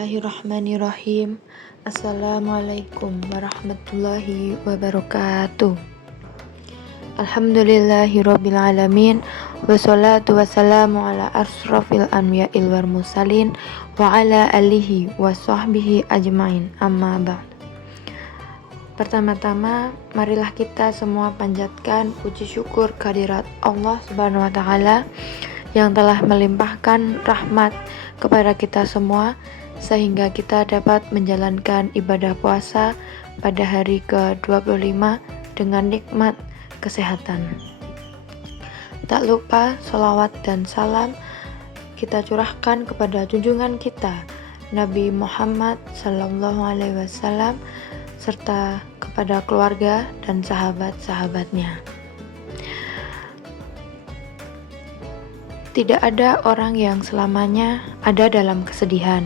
Bismillahirrahmanirrahim. Assalamualaikum warahmatullahi wabarakatuh. Alhamdulillahirabbil alamin. Wassalatu wassalamu ala asrofil anbiya'il wal mursalin wa ala alihi wa sahbihi ajmain. Amma ba'd. Pertama-tama, marilah kita semua panjatkan puji syukur kehadirat Allah Subhanahu wa taala yang telah melimpahkan rahmat kepada kita semua sehingga kita dapat menjalankan ibadah puasa pada hari ke-25 dengan nikmat kesehatan. Tak lupa salawat dan salam kita curahkan kepada junjungan kita Nabi Muhammad SAW serta kepada keluarga dan sahabat-sahabatnya. Tidak ada orang yang selamanya ada dalam kesedihan,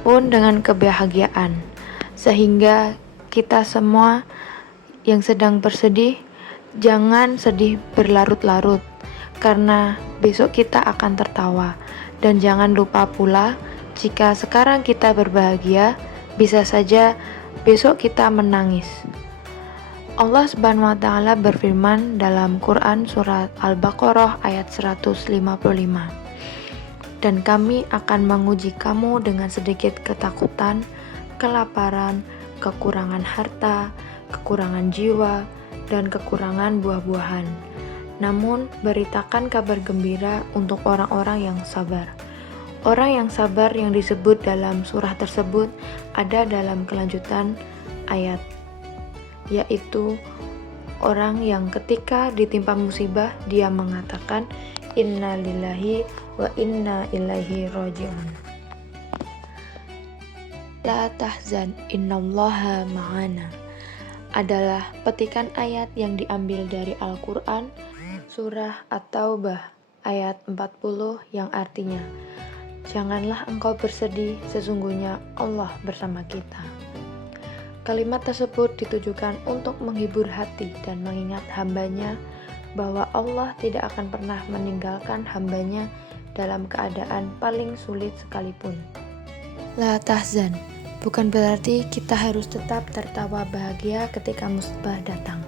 pun dengan kebahagiaan, sehingga kita semua yang sedang bersedih, jangan sedih berlarut-larut, karena besok kita akan tertawa. Dan jangan lupa pula, jika sekarang kita berbahagia, bisa saja besok kita menangis. Allah Subhanahu wa taala berfirman dalam Quran surat Al-Baqarah ayat 155. Dan kami akan menguji kamu dengan sedikit ketakutan, kelaparan, kekurangan harta, kekurangan jiwa, dan kekurangan buah-buahan. Namun beritakan kabar gembira untuk orang-orang yang sabar. Orang yang sabar yang disebut dalam surah tersebut ada dalam kelanjutan ayat, yaitu orang yang ketika ditimpa musibah dia mengatakan inna lillahi wa inna ilaihi raji'un. La tahzan innallaha ma'ana adalah petikan ayat yang diambil dari Al-Quran surah At-Taubah ayat 40 yang artinya janganlah engkau bersedih, sesungguhnya Allah bersama kita. Kalimat tersebut ditujukan untuk menghibur hati dan mengingat hambanya bahwa Allah tidak akan pernah meninggalkan hambanya dalam keadaan paling sulit sekalipun. La tahzan bukan berarti kita harus tetap tertawa bahagia ketika musibah datang.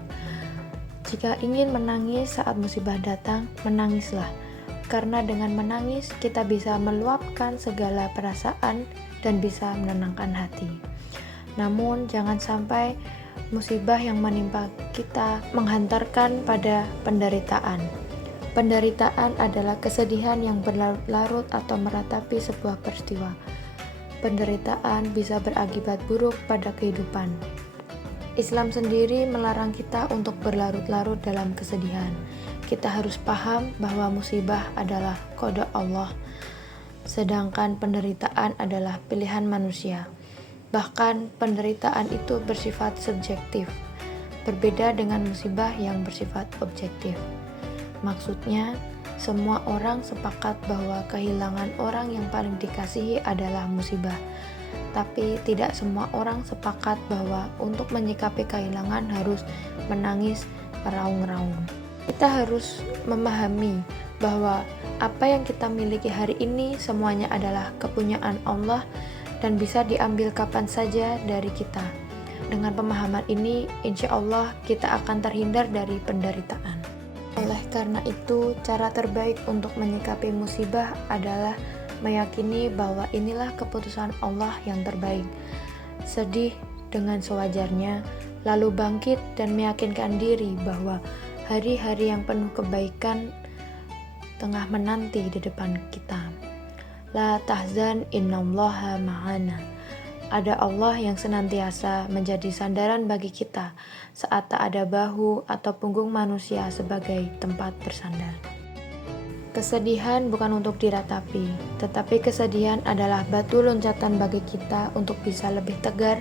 Jika ingin menangis saat musibah datang, menangislah. Karena dengan menangis kita bisa meluapkan segala perasaan dan bisa menenangkan hati. Namun jangan sampai musibah yang menimpa kita menghantarkan pada penderitaan. Penderitaan adalah kesedihan yang berlarut-larut atau meratapi sebuah peristiwa. Penderitaan bisa berakibat buruk pada kehidupan. Islam sendiri melarang kita untuk berlarut-larut dalam kesedihan. Kita harus paham bahwa musibah adalah qada Allah, sedangkan penderitaan adalah pilihan manusia. Bahkan penderitaan itu bersifat subjektif, berbeda dengan musibah yang bersifat objektif. Maksudnya, semua orang sepakat bahwa kehilangan orang yang paling dikasihi adalah musibah. Tapi tidak semua orang sepakat bahwa untuk menyikapi kehilangan harus menangis meraung-raung. Kita harus memahami bahwa apa yang kita miliki hari ini semuanya adalah kepunyaan Allah dan bisa diambil kapan saja dari kita. Dengan pemahaman ini, insya Allah kita akan terhindar dari penderitaan. Oleh karena itu, cara terbaik untuk menyikapi musibah adalah meyakini bahwa inilah keputusan Allah yang terbaik. Sedih dengan sewajarnya, lalu bangkit dan meyakinkan diri bahwa hari-hari yang penuh kebaikan tengah menanti di depan kita. La tahzan innallaha ma'ana. Ada Allah yang senantiasa menjadi sandaran bagi kita saat tak ada bahu atau punggung manusia sebagai tempat bersandar. Kesedihan bukan untuk diratapi, tetapi kesedihan adalah batu loncatan bagi kita untuk bisa lebih tegar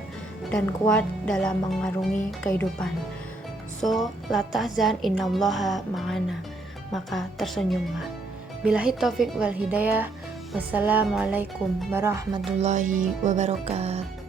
dan kuat dalam mengarungi kehidupan. So, la tahzan innallaha ma'ana. Maka tersenyumlah. Billahi taufik wal hidayah. Wassalamualaikum warahmatullahi wabarakatuh.